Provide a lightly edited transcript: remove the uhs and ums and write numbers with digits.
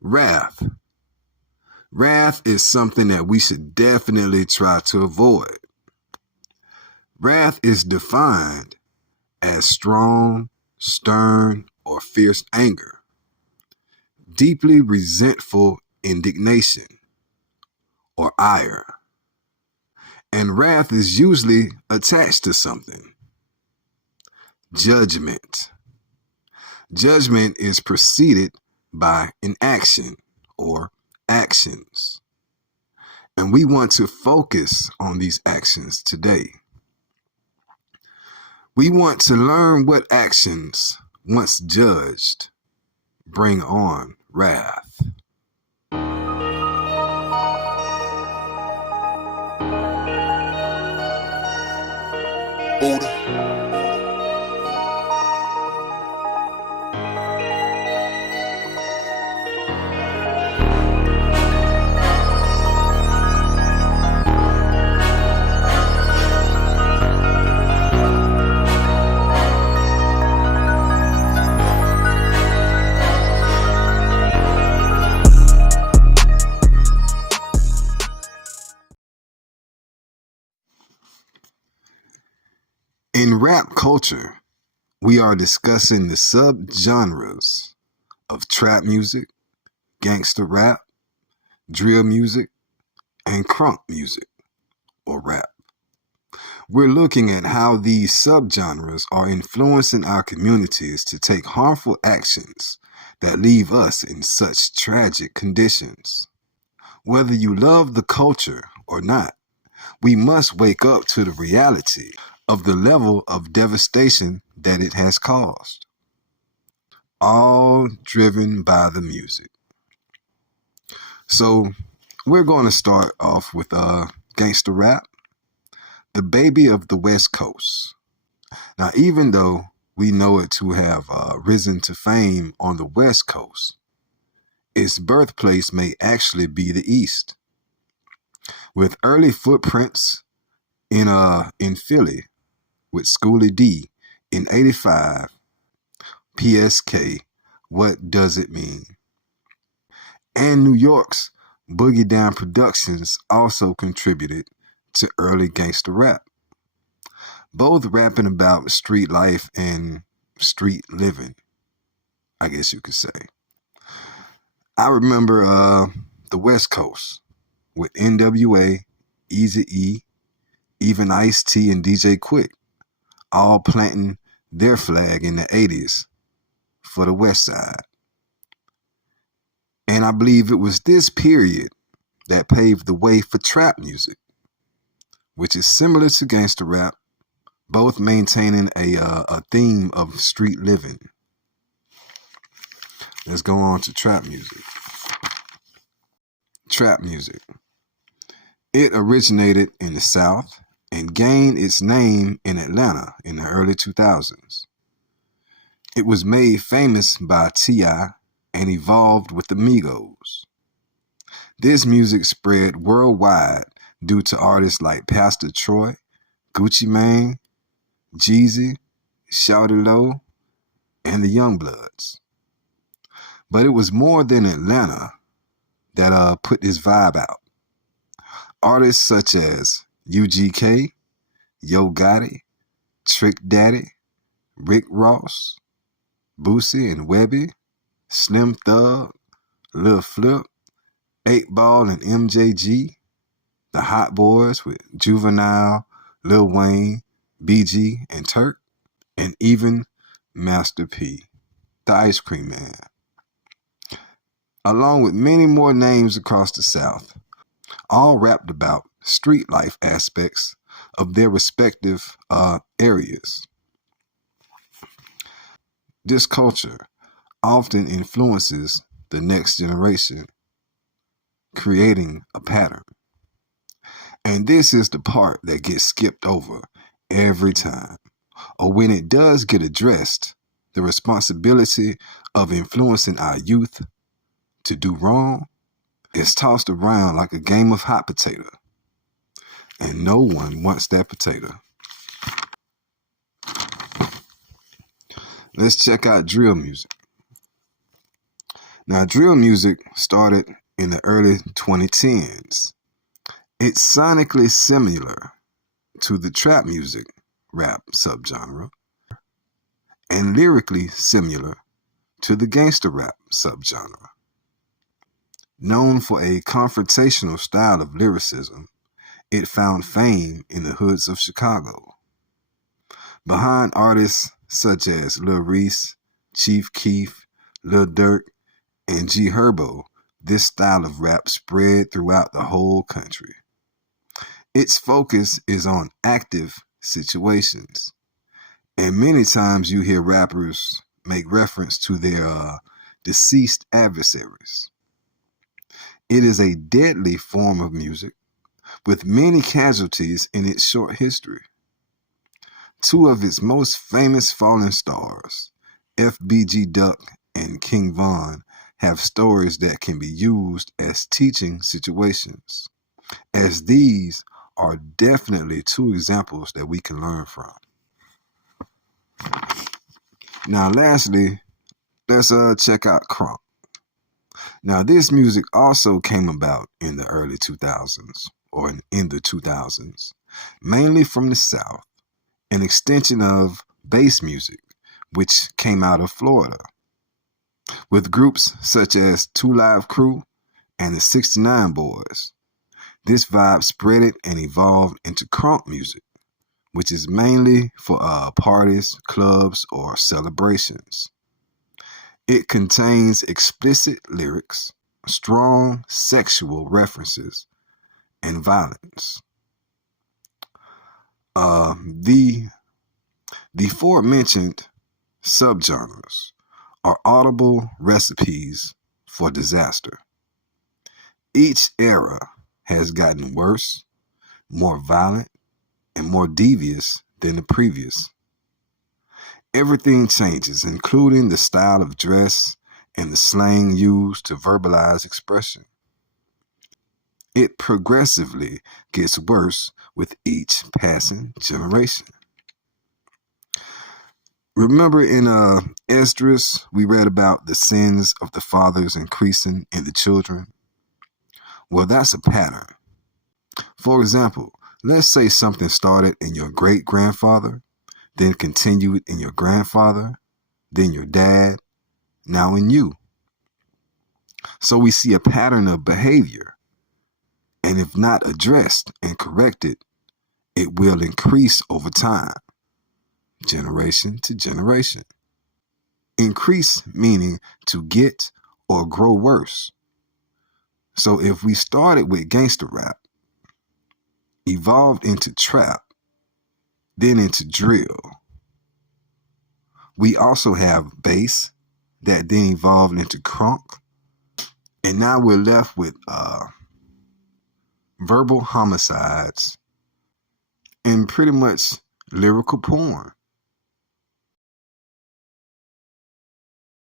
Wrath. Wrath is something that we should definitely try to avoid. Wrath is defined as strong, stern, or fierce anger, deeply resentful indignation, or ire. And wrath is usually attached to something. Judgment. Judgment is preceded by an action or actions. And we want to focus on these actions today. We want to learn what actions, once judged, bring on wrath. Order. In rap culture, we are discussing the subgenres of trap music, gangsta rap, drill music, and crunk music, or rap. We're looking at how these subgenres are influencing our communities to take harmful actions that leave us in such tragic conditions. Whether you love the culture or not, we must wake up to the reality of the level of devastation that it has caused. All driven by the music. So we're going to start off with gangsta rap, the baby of the West Coast. Now, even though we know it to have risen to fame on the West Coast, its birthplace may actually be the East, with early footprints in Philly with Schoolie D in '85. PSK, What Does It Mean? And New York's Boogie Down Productions also contributed to early gangster rap, both rapping about street life and street living, I guess you could say. I remember the West Coast with NWA, Eazy-E, even Ice-T and DJ Quick, all planting their flag in the 80s for the West Side. And I believe it was this period that paved the way for trap music, which is similar to gangster rap, both maintaining a theme of street living. Let's go on to trap music. Trap music. It originated in the South and gained its name in Atlanta in the early 2000s. It was made famous by T.I. and evolved with the Migos. This music spread worldwide due to artists like Pastor Troy, Gucci Mane, Jeezy, Shawty Lo, and the Youngbloods. But it was more than Atlanta that put this vibe out. Artists such as UGK, Yo Gotti, Trick Daddy, Rick Ross, Boosie and Webby, Slim Thug, Lil Flip, 8Ball and MJG, the Hot Boys with Juvenile, Lil Wayne, BG and Turk, and even Master P, the Ice Cream Man, along with many more names across the South, all rapped about street life aspects of their respective areas. This culture often influences the next generation, creating a pattern. And this is the part that gets skipped over every time. Or when it does get addressed, the responsibility of influencing our youth to do wrong is tossed around like a game of hot potato. And no one wants that potato. Let's check out drill music. Now, drill music started in the early 2010s. It's sonically similar to the trap music rap subgenre and lyrically similar to the gangsta rap subgenre. Known for a confrontational style of lyricism, it found fame in the hoods of Chicago. Behind artists such as Lil Reese, Chief Keef, Lil Durk, and G Herbo, this style of rap spread throughout the whole country. Its focus is on active situations, and many times you hear rappers make reference to their deceased adversaries. It is a deadly form of music with many casualties in its short history. Two of its most famous fallen stars, FBG Duck and King Von, have stories that can be used as teaching situations, as these are definitely two examples that we can learn from. Now, lastly, let's check out crunk. Now, this music also came about in the early 2000s, or in the 2000s, mainly from the South, an extension of bass music, which came out of Florida, with groups such as 2 Live Crew and the 69 Boys. This vibe spread it and evolved into crunk music, which is mainly for parties, clubs, or celebrations. It contains explicit lyrics, strong sexual references, and violence. The aforementioned subgenres are audible recipes for disaster. Each era has gotten worse, more violent, and more devious than the previous. Everything changes, including the style of dress and the slang used to verbalize expression. It progressively gets worse with each passing generation. Remember in Esdras, we read about the sins of the fathers increasing in the children? Well, that's a pattern. For example, let's say something started in your great-grandfather, then continued in your grandfather, then your dad, now in you. So we see a pattern of behavior, and if not addressed and corrected, it will increase over time, generation to generation. Increase meaning to get or grow worse. So if we started with gangster rap, evolved into trap, then into drill, we also have bass that then evolved into crunk, and now we're left with verbal homicides and pretty much lyrical porn.